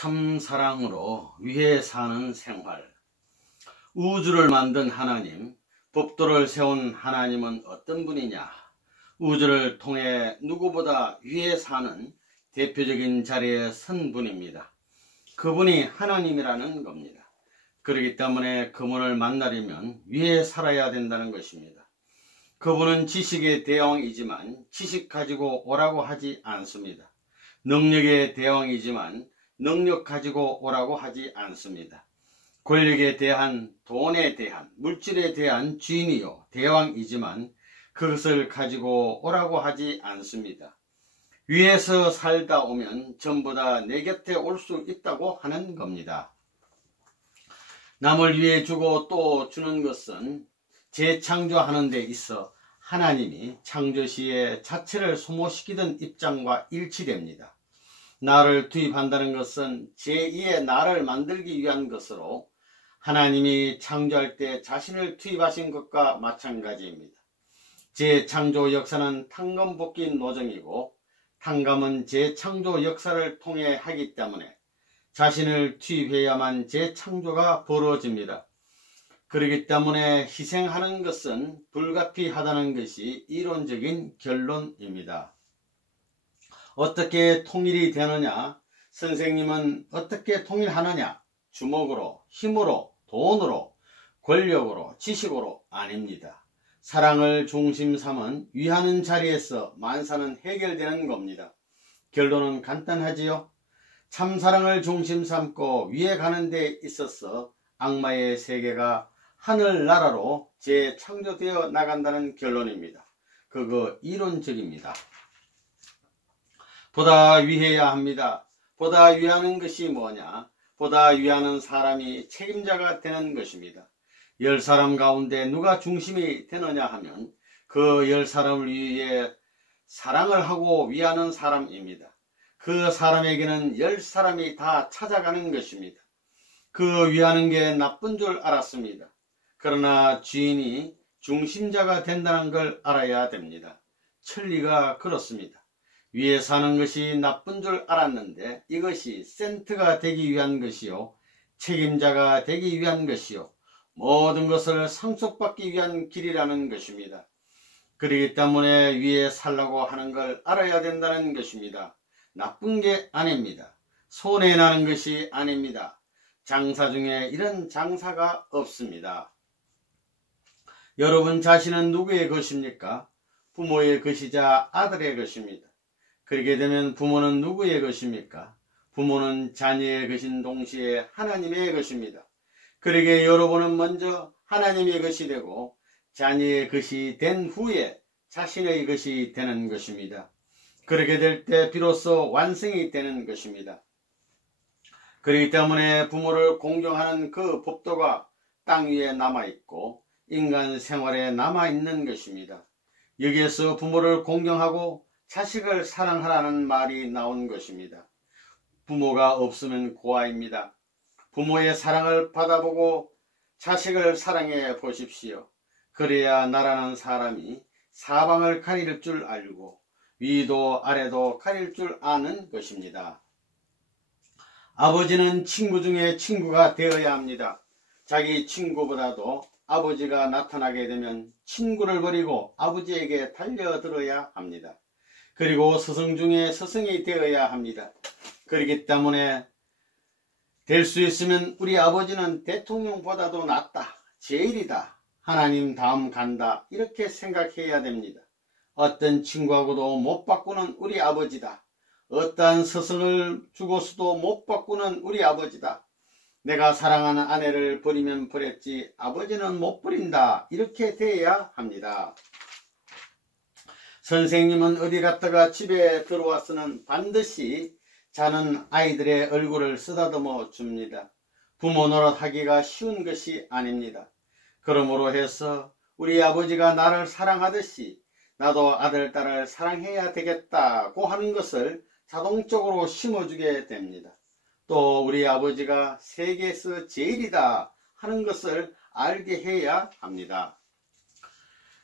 참 사랑으로 위해 사는 생활. 우주를 만든 하나님, 법도를 세운 하나님은 어떤 분이냐? 우주를 통해 누구보다 위해 사는 대표적인 자리에 선 분입니다. 그분이 하나님이라는 겁니다. 그렇기 때문에 그분을 만나려면 위해 살아야 된다는 것입니다. 그분은 지식의 대왕이지만 지식 가지고 오라고 하지 않습니다. 능력의 대왕이지만 능력 가지고 오라고 하지 않습니다. 권력에 대한, 돈에 대한, 물질에 대한 주인이요 대왕이지만 그것을 가지고 오라고 하지 않습니다. 위에서 살다 오면 전부 다 내 곁에 올 수 있다고 하는 겁니다. 남을 위해 주고 또 주는 것은 재창조하는 데 있어 하나님이 창조시에 자체를 소모시키던 입장과 일치됩니다. 나를 투입한다는 것은 제2의 나를 만들기 위한 것으로 하나님이 창조할 때 자신을 투입하신 것과 마찬가지입니다. 재창조 역사는 탕감복귀 노정이고 탕감은 재창조 역사를 통해 하기 때문에 자신을 투입해야만 재창조가 벌어집니다. 그렇기 때문에 희생하는 것은 불가피하다는 것이 이론적인 결론입니다. 어떻게 통일이 되느냐? 선생님은 어떻게 통일하느냐? 주먹으로, 힘으로, 돈으로, 권력으로, 지식으로 아닙니다. 사랑을 중심 삼은 위하는 자리에서 만사는 해결되는 겁니다. 결론은 간단하지요? 참사랑을 중심 삼고 위에 가는 데 있어서 악마의 세계가 하늘나라로 재창조되어 나간다는 결론입니다. 그거 이론적입니다. 보다 위해야 합니다. 보다 위하는 것이 뭐냐? 보다 위하는 사람이 책임자가 되는 것입니다. 10사람 가운데 누가 중심이 되느냐 하면 그 10사람을 위해 사랑을 하고 위하는 사람입니다. 그 사람에게는 10사람이 다 찾아가는 것입니다. 그 위하는 게 나쁜 줄 알았습니다. 그러나 주인이 중심자가 된다는 걸 알아야 됩니다. 천리가 그렇습니다. 위에 사는 것이 나쁜 줄 알았는데 이것이 센트가 되기 위한 것이요 책임자가 되기 위한 것이요 모든 것을 상속받기 위한 길이라는 것입니다. 그렇기 때문에 위에 살라고 하는 걸 알아야 된다는 것입니다. 나쁜 게 아닙니다. 손해나는 것이 아닙니다. 장사 중에 이런 장사가 없습니다. 여러분 자신은 누구의 것입니까? 부모의 것이자 아들의 것입니다. 그렇게 되면 부모는 누구의 것입니까? 부모는 자녀의 것인 동시에 하나님의 것입니다. 그러게 여러분은 먼저 하나님의 것이 되고 자녀의 것이 된 후에 자신의 것이 되는 것입니다. 그렇게 될 때 비로소 완성이 되는 것입니다. 그렇기 때문에 부모를 공경하는 그 법도가 땅 위에 남아있고 인간 생활에 남아있는 것입니다. 여기에서 부모를 공경하고 자식을 사랑하라는 말이 나온 것입니다. 부모가 없으면 고아입니다. 부모의 사랑을 받아보고 자식을 사랑해 보십시오. 그래야 나라는 사람이 사방을 가릴 줄 알고 위도 아래도 가릴 줄 아는 것입니다. 아버지는 친구 중에 친구가 되어야 합니다. 자기 친구보다도 아버지가 나타나게 되면 친구를 버리고 아버지에게 달려들어야 합니다. 그리고 스승 중에 스승이 되어야 합니다. 그렇기 때문에 될 수 있으면 우리 아버지는 대통령보다도 낫다, 제일이다, 하나님 다음 간다 이렇게 생각해야 됩니다. 어떤 친구하고도 못 바꾸는 우리 아버지다. 어떠한 스승을 주고서도 못 바꾸는 우리 아버지다. 내가 사랑하는 아내를 버리면 버렸지 아버지는 못 버린다 이렇게 돼야 합니다. 선생님은 어디 갔다가 집에 들어와서는 반드시 자는 아이들의 얼굴을 쓰다듬어 줍니다. 부모 노릇하기가 쉬운 것이 아닙니다. 그러므로 해서 우리 아버지가 나를 사랑하듯이 나도 아들, 딸을 사랑해야 되겠다고 하는 것을 자동적으로 심어주게 됩니다. 또 우리 아버지가 세계에서 제일이다 하는 것을 알게 해야 합니다.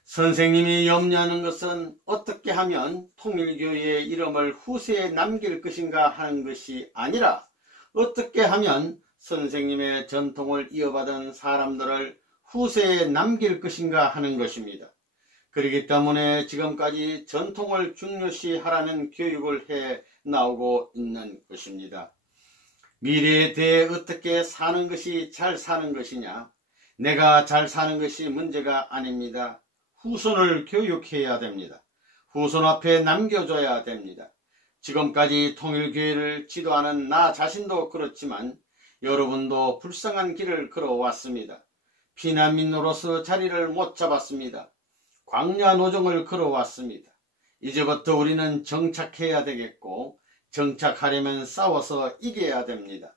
선생님이 염려하는 것은 어떻게 하면 통일교회의 이름을 후세에 남길 것인가 하는 것이 아니라 어떻게 하면 선생님의 전통을 이어받은 사람들을 후세에 남길 것인가 하는 것입니다. 그렇기 때문에 지금까지 전통을 중요시하라는 교육을 해 나오고 있는 것입니다. 미래에 대해 어떻게 사는 것이 잘 사는 것이냐? 내가 잘 사는 것이 문제가 아닙니다. 후손을 교육해야 됩니다. 후손 앞에 남겨줘야 됩니다. 지금까지 통일교회를 지도하는 나 자신도 그렇지만 여러분도 불쌍한 길을 걸어왔습니다. 피난민으로서 자리를 못 잡았습니다. 광야 노정을 걸어왔습니다. 이제부터 우리는 정착해야 되겠고 정착하려면 싸워서 이겨야 됩니다.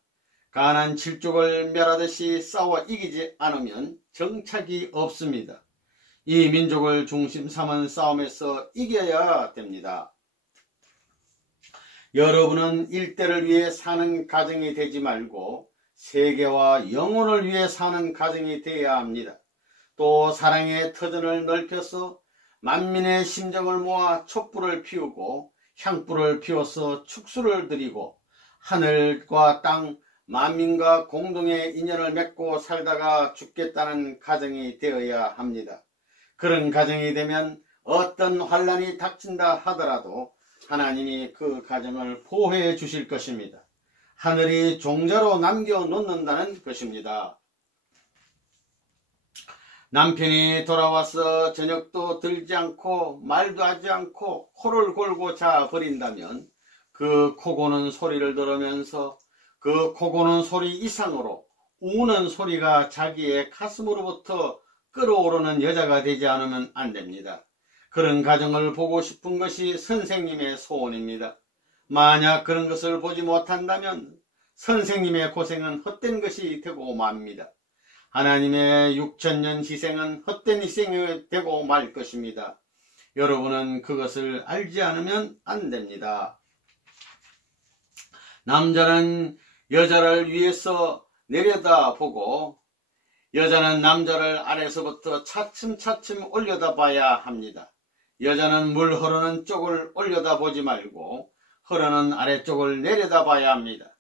가난 7족을 멸하듯이 싸워 이기지 않으면 정착이 없습니다. 이 민족을 중심 삼은 싸움에서 이겨야 됩니다. 여러분은 일대를 위해 사는 가정이 되지 말고 세계와 영혼을 위해 사는 가정이 되어야 합니다. 또 사랑의 터전을 넓혀서 만민의 심정을 모아 촛불을 피우고 향불을 피워서 축수를 드리고 하늘과 땅 만민과 공동의 인연을 맺고 살다가 죽겠다는 가정이 되어야 합니다. 그런 가정이 되면 어떤 환난이 닥친다 하더라도 하나님이 그 가정을 보호해 주실 것입니다. 하늘이 종자로 남겨놓는다는 것입니다. 남편이 돌아와서 저녁도 들지 않고 말도 하지 않고 코를 골고 자버린다면 그 코고는 소리를 들으면서 그 코고는 소리 이상으로 우는 소리가 자기의 가슴으로부터 끓어오르는 여자가 되지 않으면 안 됩니다. 그런 가정을 보고 싶은 것이 선생님의 소원입니다. 만약 그런 것을 보지 못한다면 선생님의 고생은 헛된 것이 되고 맙니다. 하나님의 6천년 희생은 헛된 희생이 되고 말 것입니다. 여러분은 그것을 알지 않으면 안 됩니다. 남자는 여자를 위에서 내려다보고 여자는 남자를 아래서부터 차츰차츰 올려다봐야 합니다. 여자는 물 흐르는 쪽을 올려다보지 말고 흐르는 아래쪽을 내려다봐야 합니다.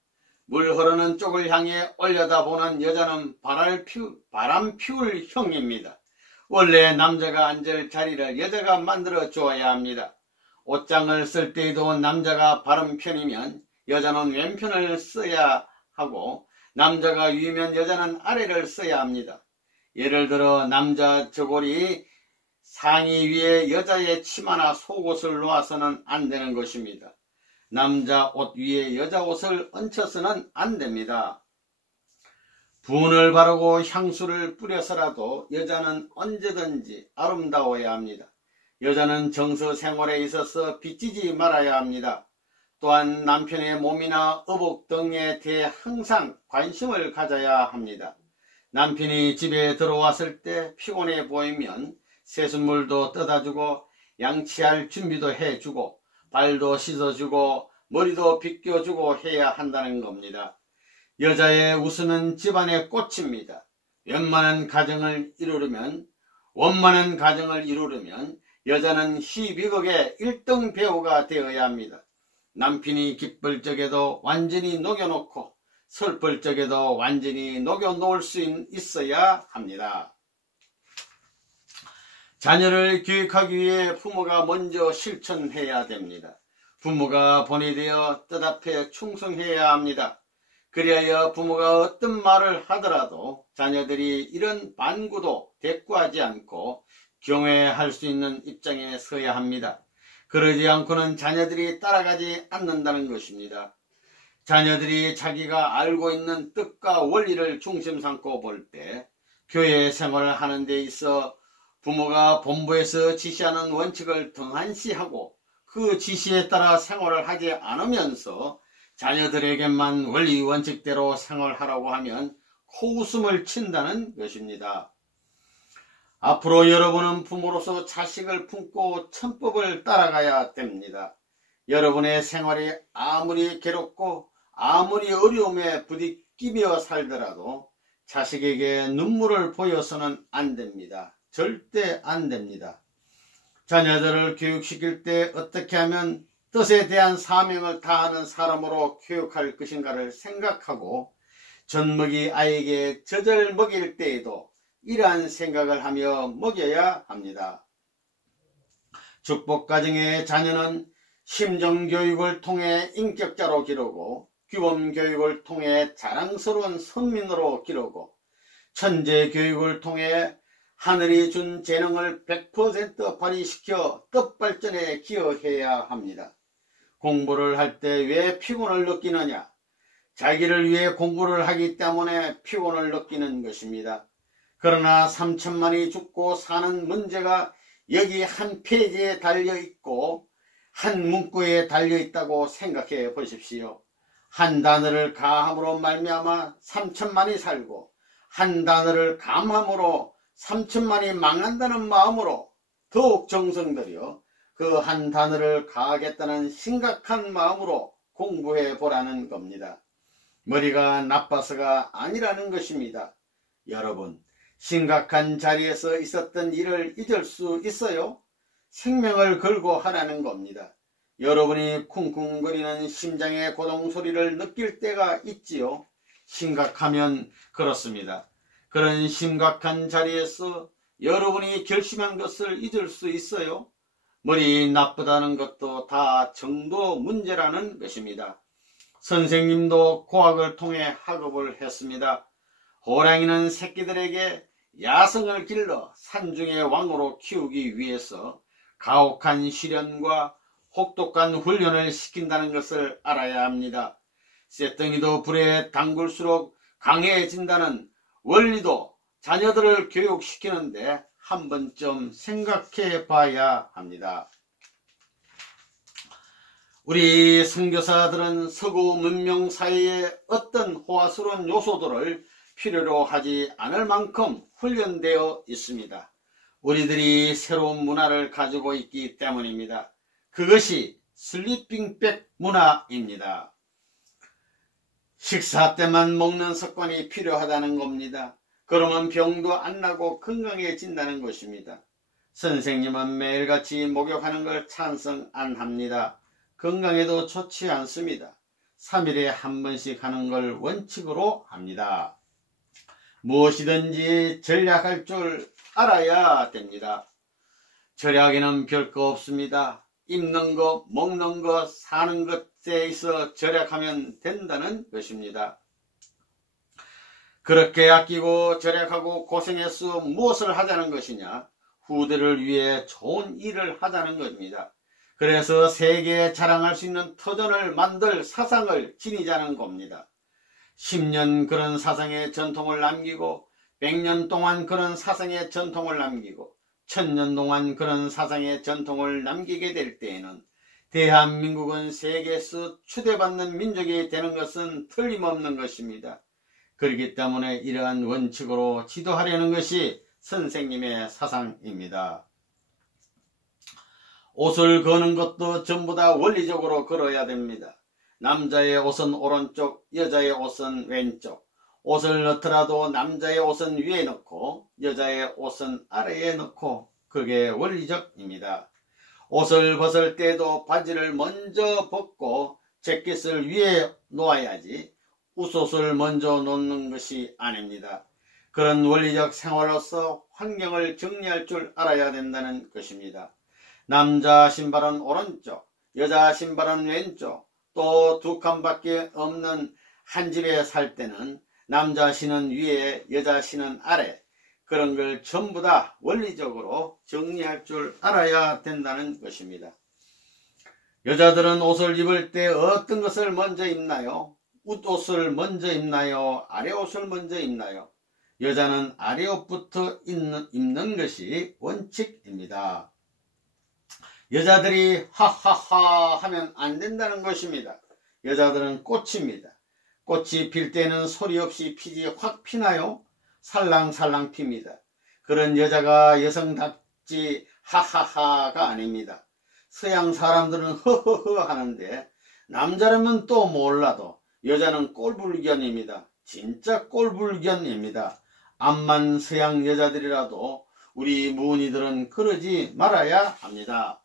물 흐르는 쪽을 향해 올려다보는 여자는 바람 피울 형입니다. 원래 남자가 앉을 자리를 여자가 만들어 주어야 합니다. 옷장을 쓸 때에도 남자가 바른 편이면 여자는 왼편을 써야 하고 남자가 위면 여자는 아래를 써야 합니다. 예를 들어 남자 저고리 상의 위에 여자의 치마나 속옷을 놓아서는 안 되는 것입니다. 남자 옷 위에 여자 옷을 얹혀서는 안 됩니다. 분을 바르고 향수를 뿌려서라도 여자는 언제든지 아름다워야 합니다. 여자는 정서 생활에 있어서 빚지지 말아야 합니다. 또한 남편의 몸이나 의복 등에 대해 항상 관심을 가져야 합니다. 남편이 집에 들어왔을 때 피곤해 보이면 세숫물도 떠다주고 양치할 준비도 해주고 발도 씻어주고 머리도 빗겨주고 해야 한다는 겁니다. 여자의 웃음은 집안의 꽃입니다. 원만한 가정을 이루려면 여자는 희비극의 1등 배우가 되어야 합니다. 남편이 기쁠 적에도 완전히 녹여놓고 슬플 적에도 완전히 녹여놓을 수 있어야 합니다. 자녀를 교육하기 위해 부모가 먼저 실천해야 됩니다. 부모가 본이 되어 뜻 앞에 충성해야 합니다. 그리하여 부모가 어떤 말을 하더라도 자녀들이 이런 반구도 대꾸하지 않고 경외할 수 있는 입장에 서야 합니다. 그러지 않고는 자녀들이 따라가지 않는다는 것입니다. 자녀들이 자기가 알고 있는 뜻과 원리를 중심 삼고 볼 때 교회 생활을 하는 데 있어 부모가 본부에서 지시하는 원칙을 등한시하고 그 지시에 따라 생활을 하지 않으면서 자녀들에게만 원리 원칙대로 생활하라고 하면 코웃음을 친다는 것입니다. 앞으로 여러분은 부모로서 자식을 품고 천법을 따라가야 됩니다. 여러분의 생활이 아무리 괴롭고 아무리 어려움에 부딪히며 살더라도 자식에게 눈물을 보여서는 안 됩니다. 절대 안 됩니다. 자녀들을 교육시킬 때 어떻게 하면 뜻에 대한 사명을 다하는 사람으로 교육할 것인가를 생각하고 젖먹이 아이에게 젖을 먹일 때에도 이러한 생각을 하며 먹여야 합니다. 축복가정의 자녀는 심정교육을 통해 인격자로 기르고 규범교육을 통해 자랑스러운 선민으로 기르고 천재교육을 통해 하늘이 준 재능을 100% 발휘시켜 뜻발전에 기여해야 합니다. 공부를 할 때 왜 피곤을 느끼느냐? 자기를 위해 공부를 하기 때문에 피곤을 느끼는 것입니다. 그러나 3천만이 죽고 사는 문제가 여기 한 페이지에 달려있고 한 문구에 달려있다고 생각해 보십시오. 한 단어를 가함으로 말미암아 3천만이 살고 한 단어를 감함으로 3천만이 망한다는 마음으로 더욱 정성 들여 그 한 단어를 가하겠다는 심각한 마음으로 공부해 보라는 겁니다. 머리가 나빠서가 아니라는 것입니다. 여러분, 심각한 자리에서 있었던 일을 잊을 수 있어요? 생명을 걸고 하라는 겁니다. 여러분이 쿵쿵거리는 심장의 고동 소리를 느낄 때가 있지요. 심각하면 그렇습니다. 그런 심각한 자리에서 여러분이 결심한 것을 잊을 수 있어요? 머리 나쁘다는 것도 다 정도 문제라는 것입니다. 선생님도 고학을 통해 학업을 했습니다. 호랑이는 새끼들에게 야성을 길러 산중의 왕으로 키우기 위해서 가혹한 시련과 혹독한 훈련을 시킨다는 것을 알아야 합니다. 쇳덩이도 불에 담글수록 강해진다는 원리도 자녀들을 교육시키는데 한 번쯤 생각해 봐야 합니다. 우리 선교사들은 서구 문명 사회의 어떤 호화스러운 요소들을 필요로 하지 않을 만큼 훈련되어 있습니다. 우리들이 새로운 문화를 가지고 있기 때문입니다. 그것이 슬리핑백 문화입니다. 식사 때만 먹는 습관이 필요하다는 겁니다. 그러면 병도 안 나고 건강해진다는 것입니다. 선생님은 매일같이 목욕하는 걸 찬성 안 합니다. 건강에도 좋지 않습니다. 3일에 한 번씩 하는 걸 원칙으로 합니다. 무엇이든지 절약할 줄 알아야 됩니다. 절약에는 별거 없습니다. 입는 것, 먹는 것, 사는 것에 있어 절약하면 된다는 것입니다. 그렇게 아끼고 절약하고 고생해서 무엇을 하자는 것이냐? 후대를 위해 좋은 일을 하자는 것입니다. 그래서 세계에 자랑할 수 있는 터전을 만들 사상을 지니자는 겁니다. 10년 그런 사상의 전통을 남기고 100년 동안 그런 사상의 전통을 남기고 1000년 동안 그런 사상의 전통을 남기게 될 때에는 대한민국은 세계에서 추대받는 민족이 되는 것은 틀림없는 것입니다. 그렇기 때문에 이러한 원칙으로 지도하려는 것이 선생님의 사상입니다. 옷을 거는 것도 전부 다 원리적으로 걸어야 됩니다. 남자의 옷은 오른쪽, 여자의 옷은 왼쪽. 옷을 넣더라도 남자의 옷은 위에 넣고 여자의 옷은 아래에 넣고 그게 원리적입니다. 옷을 벗을 때도 바지를 먼저 벗고 재킷을 위에 놓아야지 웃옷을 먼저 놓는 것이 아닙니다. 그런 원리적 생활로서 환경을 정리할 줄 알아야 된다는 것입니다. 남자 신발은 오른쪽, 여자 신발은 왼쪽, 또 두 칸밖에 없는 한 집에 살 때는 남자 신은 위에, 여자 신은 아래, 그런 걸 전부 다 원리적으로 정리할 줄 알아야 된다는 것입니다. 여자들은 옷을 입을 때 어떤 것을 먼저 입나요? 웃옷을 먼저 입나요? 아래옷을 먼저 입나요? 여자는 아래옷부터 입는 것이 원칙입니다. 여자들이 하하하 하면 안 된다는 것입니다. 여자들은 꽃입니다. 꽃이 필 때는 소리 없이 피지 확 피나요? 살랑살랑 핍니다. 그런 여자가 여성답지 하하하가 아닙니다. 서양 사람들은 허허허 하는데 남자라면 또 몰라도 여자는 꼴불견입니다. 진짜 꼴불견입니다. 암만 서양 여자들이라도 우리 무은이들은 그러지 말아야 합니다.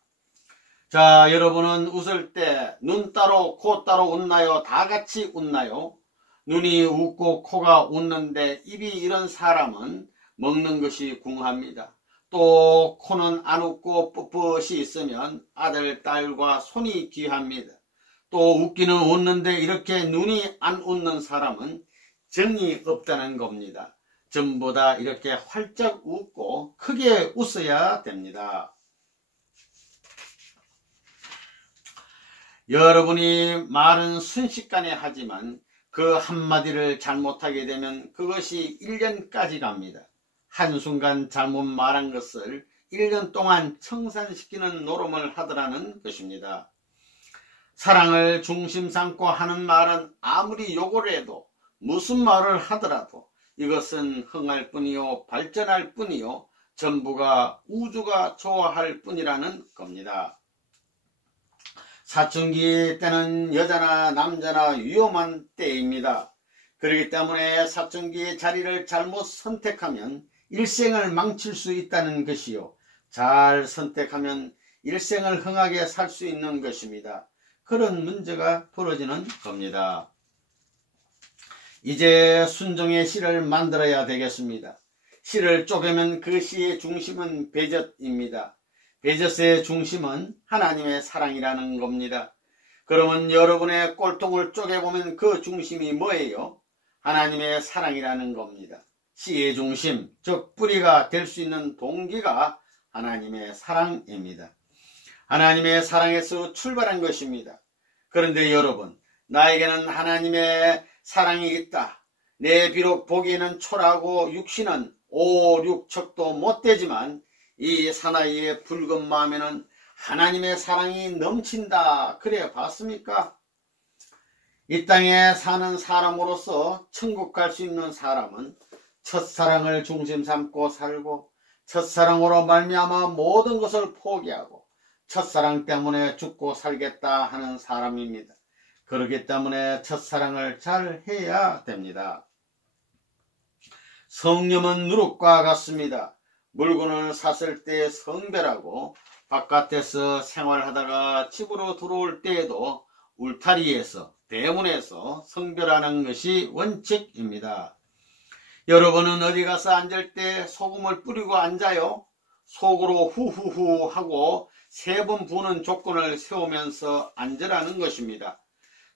자, 여러분은 웃을 때 눈 따로 코 따로 웃나요? 다 같이 웃나요? 눈이 웃고 코가 웃는데 입이 이런 사람은 먹는 것이 궁합니다. 또 코는 안 웃고 뻣뻣이 있으면 아들, 딸과 손이 귀합니다. 또 웃기는 웃는데 이렇게 눈이 안 웃는 사람은 정이 없다는 겁니다. 전부 다 이렇게 활짝 웃고 크게 웃어야 됩니다. 여러분이 말은 순식간에 하지만 그 한마디를 잘못하게 되면 그것이 1년까지 갑니다. 한순간 잘못 말한 것을 1년 동안 청산시키는 노름을 하더라는 것입니다. 사랑을 중심 삼고 하는 말은 아무리 욕을 해도 무슨 말을 하더라도 이것은 흥할 뿐이요 발전할 뿐이요 전부가 우주가 좋아할 뿐이라는 겁니다. 사춘기 때는 여자나 남자나 위험한 때입니다. 그렇기 때문에 사춘기의 자리를 잘못 선택하면 일생을 망칠 수 있다는 것이요. 잘 선택하면 일생을 흥하게 살 수 있는 것입니다. 그런 문제가 벌어지는 겁니다. 이제 순종의 시를 만들어야 되겠습니다. 시를 쪼개면 그 시의 중심은 베젓입니다. 베젓의 중심은 하나님의 사랑이라는 겁니다. 그러면 여러분의 꼴통을 쪼개보면 그 중심이 뭐예요? 하나님의 사랑이라는 겁니다. 시의 중심, 즉 뿌리가 될 수 있는 동기가 하나님의 사랑입니다. 하나님의 사랑에서 출발한 것입니다. 그런데 여러분, 나에게는 하나님의 사랑이 있다. 내 비록 보기에는 초라하고 육신은 5, 6척도 못되지만 이 사나이의 붉은 마음에는 하나님의 사랑이 넘친다. 그래 봤습니까? 이 땅에 사는 사람으로서 천국 갈 수 있는 사람은 첫사랑을 중심 삼고 살고 첫사랑으로 말미암아 모든 것을 포기하고 첫사랑 때문에 죽고 살겠다 하는 사람입니다. 그렇기 때문에 첫사랑을 잘 해야 됩니다. 성령은 누룩과 같습니다. 물건을 샀을 때 성별하고 바깥에서 생활하다가 집으로 들어올 때에도 울타리에서 대문에서 성별하는 것이 원칙입니다. 여러분은 어디 가서 앉을 때 소금을 뿌리고 앉아요? 속으로 후후후 하고 3번 부는 조건을 세우면서 앉으라는 것입니다.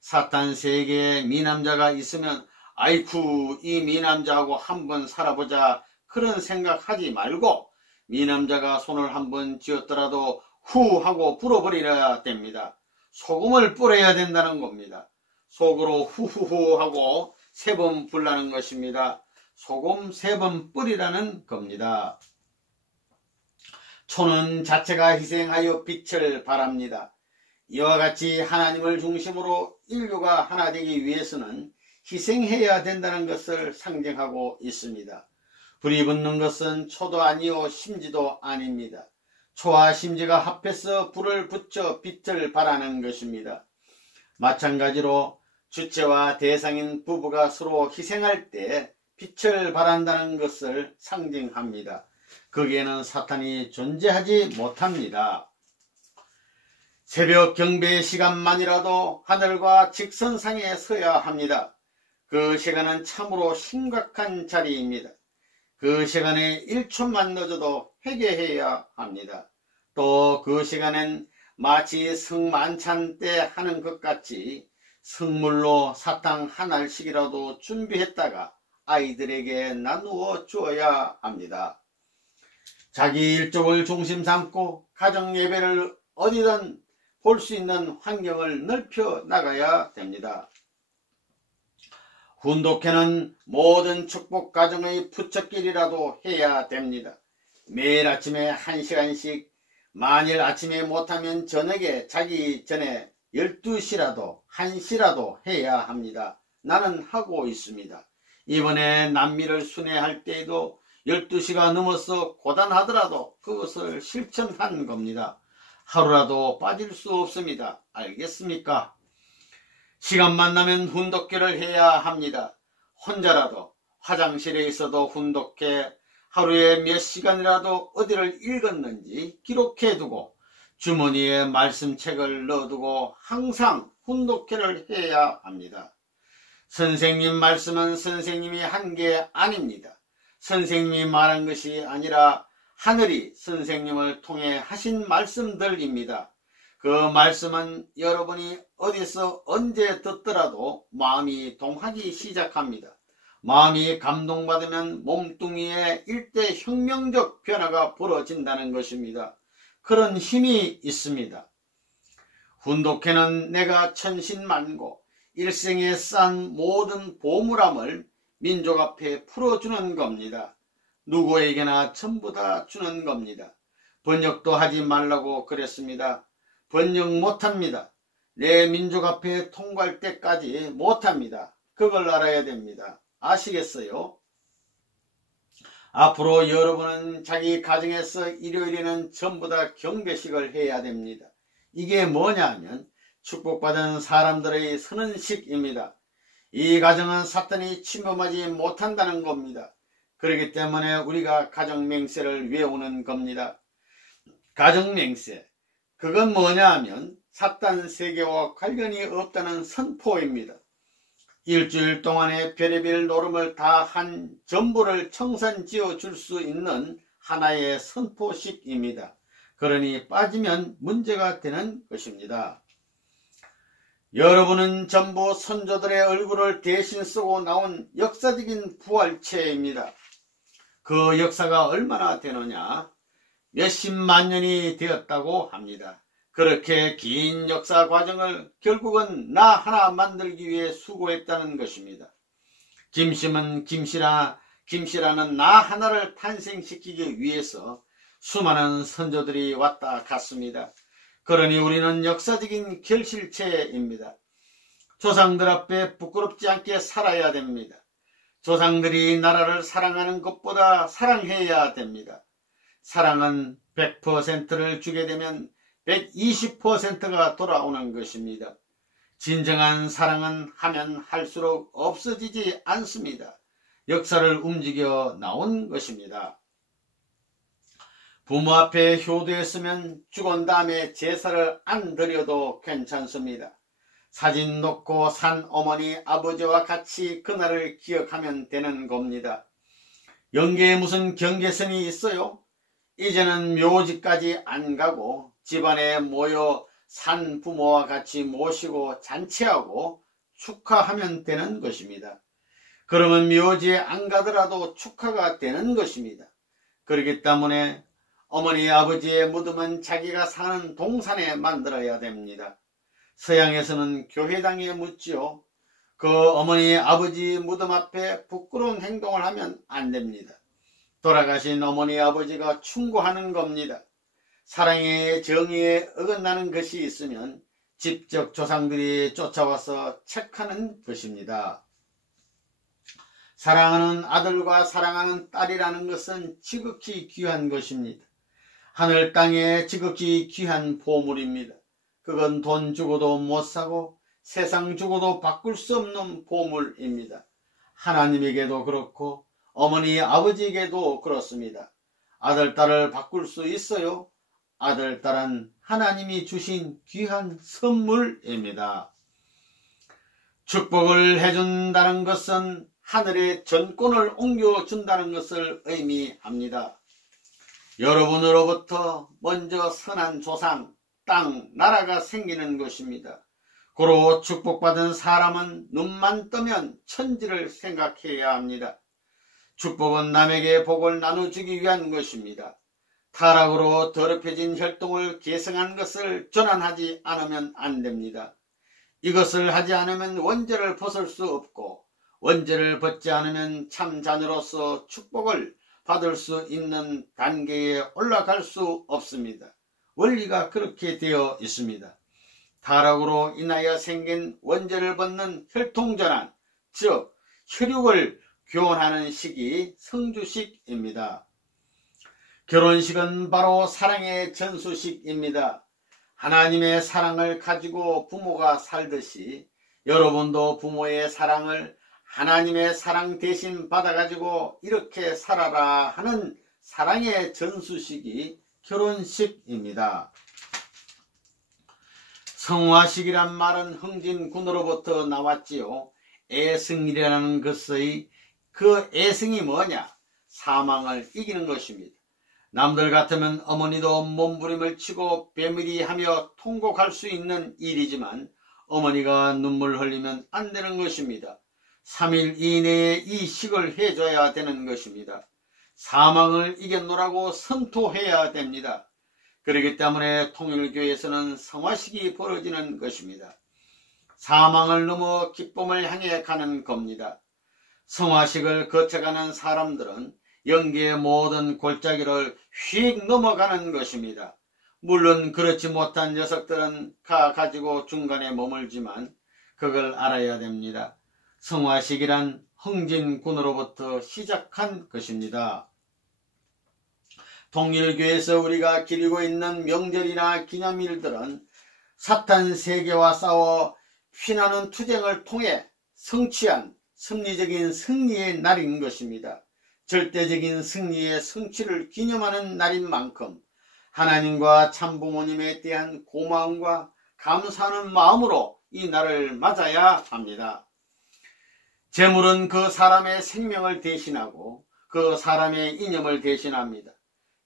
사탄 세계에 미남자가 있으면 아이쿠 이 미남자하고 한번 살아보자 그런 생각하지 말고 미남자가 손을 한번 쥐었더라도 후 하고 불어버려야 됩니다. 소금을 뿌려야 된다는 겁니다. 속으로 후후후 하고 3번 불라는 것입니다. 소금 3번 뿌리라는 겁니다. 초는 자체가 희생하여 빛을 발합니다. 이와 같이 하나님을 중심으로 인류가 하나 되기 위해서는 희생해야 된다는 것을 상징하고 있습니다. 불이 붙는 것은 초도 아니요 심지도 아닙니다. 초와 심지가 합해서 불을 붙여 빛을 발하는 것입니다. 마찬가지로 주체와 대상인 부부가 서로 희생할 때 빛을 발한다는 것을 상징합니다. 거기에는 사탄이 존재하지 못합니다. 새벽 경배의 시간만이라도 하늘과 직선상에 서야 합니다. 그 시간은 참으로 심각한 자리입니다. 그 시간에 1초만 늦어도 회개해야 합니다. 또 그 시간엔 마치 성만찬 때 하는 것 같이 성물로 사탕 한 알씩이라도 준비했다가 아이들에게 나누어 주어야 합니다. 자기 일족을 중심 삼고 가정 예배를 어디든 볼 수 있는 환경을 넓혀 나가야 됩니다. 훈독회는 모든 축복 가정의 부처길이라도 해야 됩니다. 매일 아침에 1시간씩, 만일 아침에 못하면 저녁에 자기 전에 12시라도 1시라도 해야 합니다. 나는 하고 있습니다. 이번에 남미를 순회할 때에도 12시가 넘어서 고단하더라도 그것을 실천한 겁니다. 하루라도 빠질 수 없습니다. 알겠습니까? 시간만 나면 훈독회를 해야 합니다. 혼자라도 화장실에 있어도 훈독회, 하루에 몇 시간이라도 어디를 읽었는지 기록해두고 주머니에 말씀책을 넣어두고 항상 훈독회를 해야 합니다. 선생님 말씀은 선생님이 한 게 아닙니다. 선생님이 말한 것이 아니라 하늘이 선생님을 통해 하신 말씀들입니다. 그 말씀은 여러분이 어디서 언제 듣더라도 마음이 동하기 시작합니다. 마음이 감동받으면 몸뚱이에 일대 혁명적 변화가 벌어진다는 것입니다. 그런 힘이 있습니다. 훈독회는 내가 천신만고 일생에 쌓은 모든 보물함을 민족 앞에 풀어주는 겁니다. 누구에게나 전부 다 주는 겁니다. 번역도 하지 말라고 그랬습니다. 번역 못합니다. 내 민족 앞에 통과할 때까지 못합니다. 그걸 알아야 됩니다. 아시겠어요? 앞으로 여러분은 자기 가정에서 일요일에는 전부 다 경배식을 해야 됩니다. 이게 뭐냐 하면 축복받은 사람들의 선언식입니다. 이 가정은 사탄이 침범하지 못한다는 겁니다. 그렇기 때문에 우리가 가정맹세를 외우는 겁니다. 가정맹세, 그건 뭐냐 하면 사탄 세계와 관련이 없다는 선포입니다. 일주일 동안의 별의별 노름을 다 한 전부를 청산지어 줄 수 있는 하나의 선포식입니다. 그러니 빠지면 문제가 되는 것입니다. 여러분은 전부 선조들의 얼굴을 대신 쓰고 나온 역사적인 부활체입니다. 그 역사가 얼마나 되느냐? 몇십만 년이 되었다고 합니다. 그렇게 긴 역사 과정을 결국은 나 하나 만들기 위해 수고했다는 것입니다. 김씨는 김씨라는 나 하나를 탄생시키기 위해서 수많은 선조들이 왔다 갔습니다. 그러니 우리는 역사적인 결실체입니다. 조상들 앞에 부끄럽지 않게 살아야 됩니다. 조상들이 나라를 사랑하는 것보다 사랑해야 됩니다. 사랑은 100%를 주게 되면 120%가 돌아오는 것입니다. 진정한 사랑은 하면 할수록 없어지지 않습니다. 역사를 움직여 나온 것입니다. 부모 앞에 효도했으면 죽은 다음에 제사를 안 드려도 괜찮습니다. 사진 놓고 산 어머니 아버지와 같이 그날을 기억하면 되는 겁니다. 영계에 무슨 경계선이 있어요? 이제는 묘지까지 안 가고 집안에 모여 산 부모와 같이 모시고 잔치하고 축하하면 되는 것입니다. 그러면 묘지에 안 가더라도 축하가 되는 것입니다. 그렇기 때문에 어머니 아버지의 무덤은 자기가 사는 동산에 만들어야 됩니다. 서양에서는 교회당에 묻지요. 그 어머니 아버지 무덤 앞에 부끄러운 행동을 하면 안 됩니다. 돌아가신 어머니 아버지가 충고하는 겁니다. 사랑의 정의에 어긋나는 것이 있으면 직접 조상들이 쫓아와서 책하는 것입니다. 사랑하는 아들과 사랑하는 딸이라는 것은 지극히 귀한 것입니다. 하늘 땅에 지극히 귀한 보물입니다. 그건 돈 주고도 못 사고 세상 주고도 바꿀 수 없는 보물입니다. 하나님에게도 그렇고 어머니 아버지에게도 그렇습니다. 아들, 딸을 바꿀 수 있어요? 아들, 딸은 하나님이 주신 귀한 선물입니다. 축복을 해준다는 것은 하늘의 전권을 옮겨준다는 것을 의미합니다. 여러분으로부터 먼저 선한 조상, 땅, 나라가 생기는 것입니다. 고로 축복받은 사람은 눈만 뜨면 천지를 생각해야 합니다. 축복은 남에게 복을 나눠주기 위한 것입니다. 타락으로 더럽혀진 혈통을 계승한 것을 전환하지 않으면 안 됩니다. 이것을 하지 않으면 원죄를 벗을 수 없고 원죄를 벗지 않으면 참 자녀로서 축복을 받을 수 있는 단계에 올라갈 수 없습니다. 원리가 그렇게 되어 있습니다. 타락으로 인하여 생긴 원죄를 벗는 혈통전환, 즉 혈육을 교환하는 식이 성주식입니다. 결혼식은 바로 사랑의 전수식입니다. 하나님의 사랑을 가지고 부모가 살듯이 여러분도 부모의 사랑을 하나님의 사랑 대신 받아가지고 이렇게 살아라 하는 사랑의 전수식이 결혼식입니다. 성화식이란 말은 흥진군으로부터 나왔지요. 애승이라는 것의 그 애승이 뭐냐? 사망을 이기는 것입니다. 남들 같으면 어머니도 몸부림을 치고 베미리하며 통곡할 수 있는 일이지만 어머니가 눈물 흘리면 안 되는 것입니다. 3일 이내에 이 식을 해줘야 되는 것입니다. 사망을 이겨놓으라고 선포해야 됩니다. 그렇기 때문에 통일교에서는 성화식이 벌어지는 것입니다. 사망을 넘어 기쁨을 향해 가는 겁니다. 성화식을 거쳐가는 사람들은 영계의 모든 골짜기를 휙 넘어가는 것입니다. 물론 그렇지 못한 녀석들은 가지고 중간에 머물지만 그걸 알아야 됩니다. 성화식이란 흥진군으로부터 시작한 것입니다. 통일교에서 우리가 기리고 있는 명절이나 기념일들은 사탄 세계와 싸워 피나는 투쟁을 통해 성취한 섭리적인 승리의 날인 것입니다. 절대적인 승리의 성취를 기념하는 날인 만큼 하나님과 참부모님에 대한 고마움과 감사하는 마음으로 이 날을 맞아야 합니다. 재물은 그 사람의 생명을 대신하고 그 사람의 이념을 대신합니다.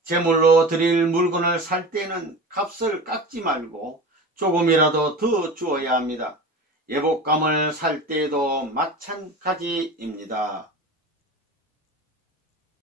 재물로 드릴 물건을 살 때는 값을 깎지 말고 조금이라도 더 주어야 합니다. 예복감을 살 때에도 마찬가지입니다.